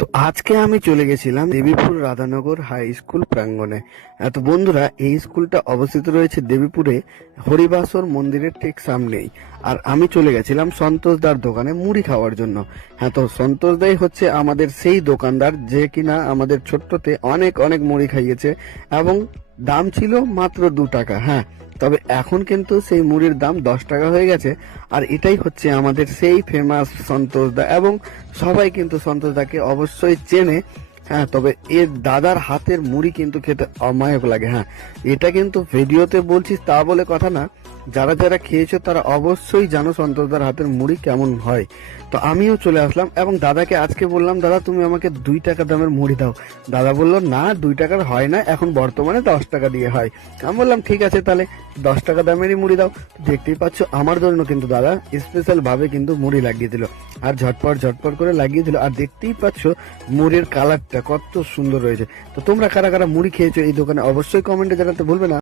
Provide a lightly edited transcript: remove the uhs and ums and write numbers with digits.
তো আজকে আমি চলে গেছিলাম দেবীপুর রাধানগর হাই স্কুল প্রাঙ্গণে। তো বন্ধুরা, এই স্কুলটা অবস্থিত রয়েছে দেবীপুরে হরিবাসর মন্দিরের ঠিক সামনেই। আর আমি চলে গেছিলাম সন্তোষদার দোকানে মুড়ি খাওয়ার জন্য। হ্যাঁ, তো সন্তোষদাই হচ্ছে আমাদের সেই দোকানদার যে কিনা আমাদের ছোট্টতে অনেক অনেক মুড়ি খাইয়েছে, এবং দাম ছিল মাত্র 2 টাকা। হ্যাঁ, তবে এখন কিন্তু সেই মুড়ির দাম 10 টাকা হয়ে গেছে। আর এটাই হচ্ছে আমাদের সেই ফেমাস সন্তোষদা, এবং সবাই কিন্তু সন্তোষদাকে অবশ্যই চেনে। হ্যাঁ, তবে এর দাদার হাতের মুড়ি কিন্তু খেতে অমায়ক লাগে। হ্যাঁ, এটা কিন্তু ভিডিওতে বলছিস তা বলে কথা না, যারা যারা খেয়েছো তারা অবশ্যই জানো সন্তোষদার হাতের মুড়ি কেমন হয়। তো আমিও চলে আসলাম এবং দাদাকে আজকে বললাম, দাদা তুমি আমাকে 2 টাকা দামের মুড়ি দাও। দাদা বললো, না 2 টাকার হয় না, এখন বর্তমানে 10 টাকা দিয়ে হয়। আমি বললাম ঠিক আছে, তাহলে 10 টাকা দামেরই মুড়ি দাও। দেখতেই পাচ্ছ আমার জন্য কিন্তু দাদা স্পেশাল ভাবে কিন্তু মুড়ি লাগিয়ে দিল, আর ঝটপট ঝটপট করে লাগিয়ে দিল। আর দেখতেই পাচ্ছ মুড়ির কালারটা কত সুন্দর রয়েছে। তো তোমরা কারা কারা মুড়ি খেয়েছো এই দোকানে অবশ্যই কমেন্টে জানাতে ভুলবে না।